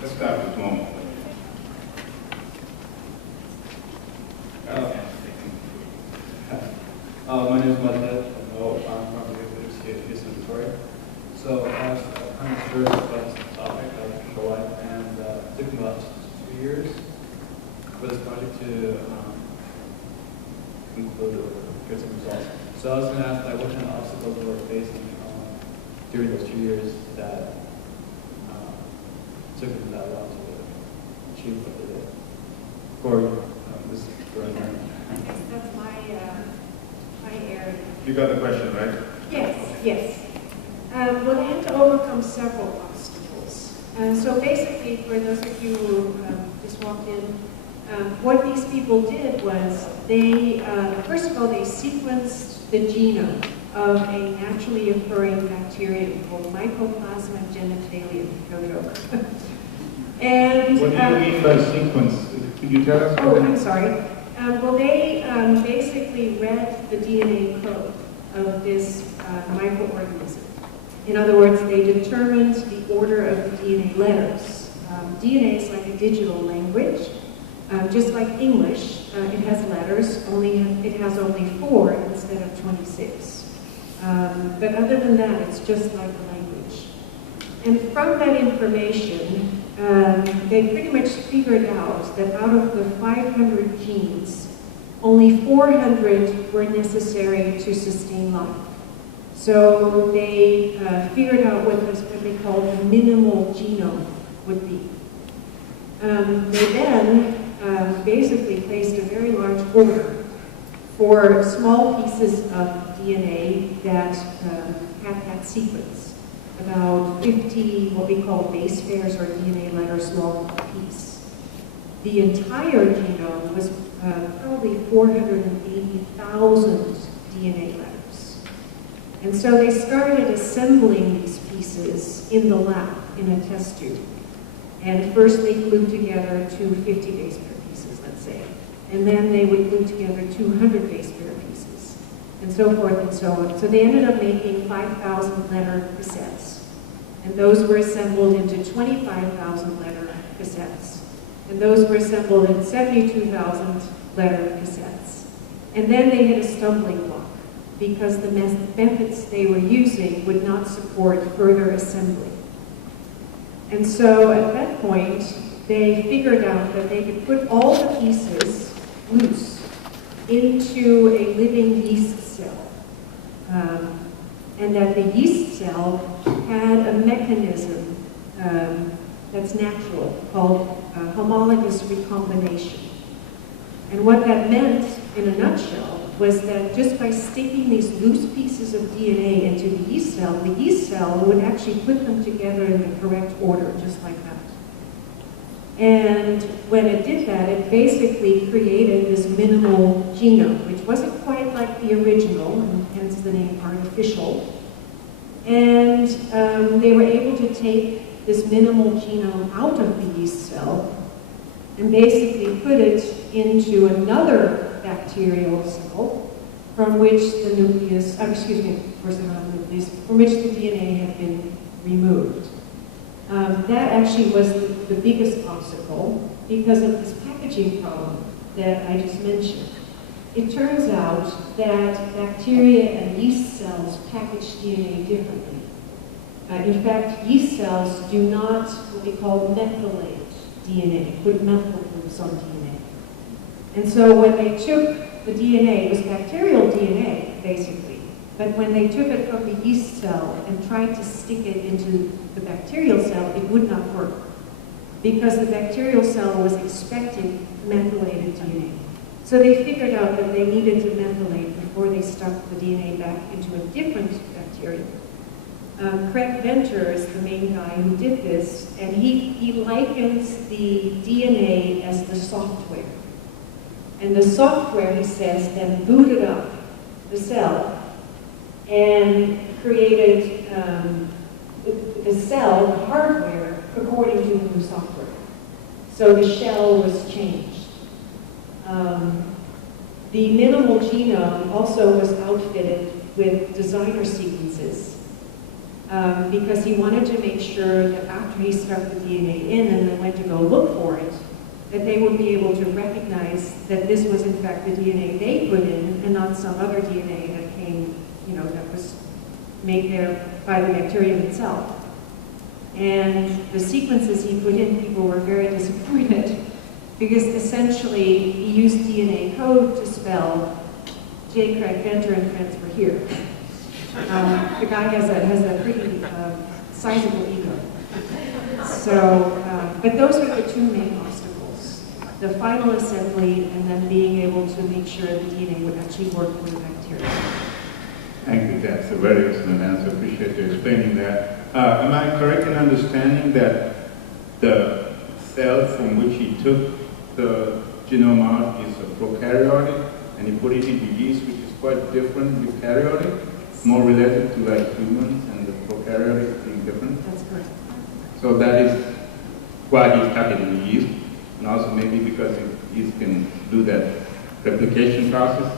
Let's start with Tom. My name is Matt. I'm from the University of Houston, Victoria. So I was kind of curious about this topic of the life, and it took me about 2 years for this project to conclude or get some results. So I was going to ask, like, what kind of obstacles we were facing during those 2 years that took them that long to achieve what they did. For this growing I guess that's my area. You got the question, right? Yes, yes. Well, they had to overcome several obstacles. So basically, for those of you who just walked in, what these people did was they, first of all, they sequenced the genome of a naturally occurring bacterium called Mycoplasma genitalium. And What do you mean by sequence? Could you tell us? oh, I'm sorry. Well, they basically read the DNA code of this microorganism. In other words, they determined the order of the DNA letters. DNA is like a digital language. Just like English, it has letters, it has only 4 instead of 26. But other than that, it's just like a language. And from that information, they pretty much figured out that out of the 500 genes, only 400 were necessary to sustain life. So they figured out what they called the minimal genome would be. They then basically placed a very large order for small pieces of DNA that have that sequence. About 50 what we call base pairs or DNA letters long a piece. The entire genome was probably 480,000 DNA letters. And so they started assembling these pieces in the lab, in a test tube. And first they glued together 250 base pair pieces, let's say. And then they would glue together 200 base pair pieces, and so forth and so on. So they ended up making 5,000 letter cassettes. And those were assembled into 25,000 letter cassettes. And those were assembled in 72,000 letter cassettes. And then they hit a stumbling block because the methods they were using would not support further assembly. And so at that point, they figured out that they could put all the pieces loose into a living yeast cell. And that the yeast cell had a mechanism that's natural called homologous recombination. And what that meant, in a nutshell, was that just by sticking these loose pieces of DNA into the yeast cell would actually put them together in the correct order, just like that. And when it did that, it basically created this minimal genome, which wasn't quite like the original, and hence the name artificial. And they were able to take this minimal genome out of the yeast cell and basically put it into another bacterial cell from which the nucleus, of course not the nucleus, from which the DNA had been removed. That actually was the biggest obstacle because of this packaging problem that I just mentioned. It turns out that bacteria and yeast cells package DNA differently. In fact, yeast cells do not what we call methylate DNA, put methyl groups on DNA. And so when they took the DNA, it was bacterial DNA, basically, but when they took it from the yeast cell and tried to stick it into the bacterial cell, it would not work because the bacterial cell was expecting methylated DNA. So they figured out that they needed to methylate before they stuck the DNA back into a different bacterium. Craig Venter is the main guy who did this, and he likens the DNA as the software. And the software, he says, then booted up the cell and created the cell, the hardware, according to the new software. So the shell was changed. The minimal genome also was outfitted with designer sequences. because he wanted to make sure that after he stuck the DNA in and then went to go look for it, that they would be able to recognize that this was in fact the DNA they put in and not some other DNA that came, that was made there by the bacterium itself. And the sequences he put in, people were very disappointed because essentially he used DNA code to spell J. Craig Venter and friends were here. The guy has a pretty sizable ego. So, but those are the two main obstacles. The final assembly and then being able to make sure the DNA would actually work with the bacteria. Thank you. That's a very excellent answer. Appreciate you explaining that. Am I correct in understanding that the cell from which he took the genome out is a prokaryotic, and he put it into yeast, which is quite different with karyotic, more related to like humans and the prokaryotic being different? That's correct. So that is why he stuck it in yeast, and also maybe because yeast can do that replication process.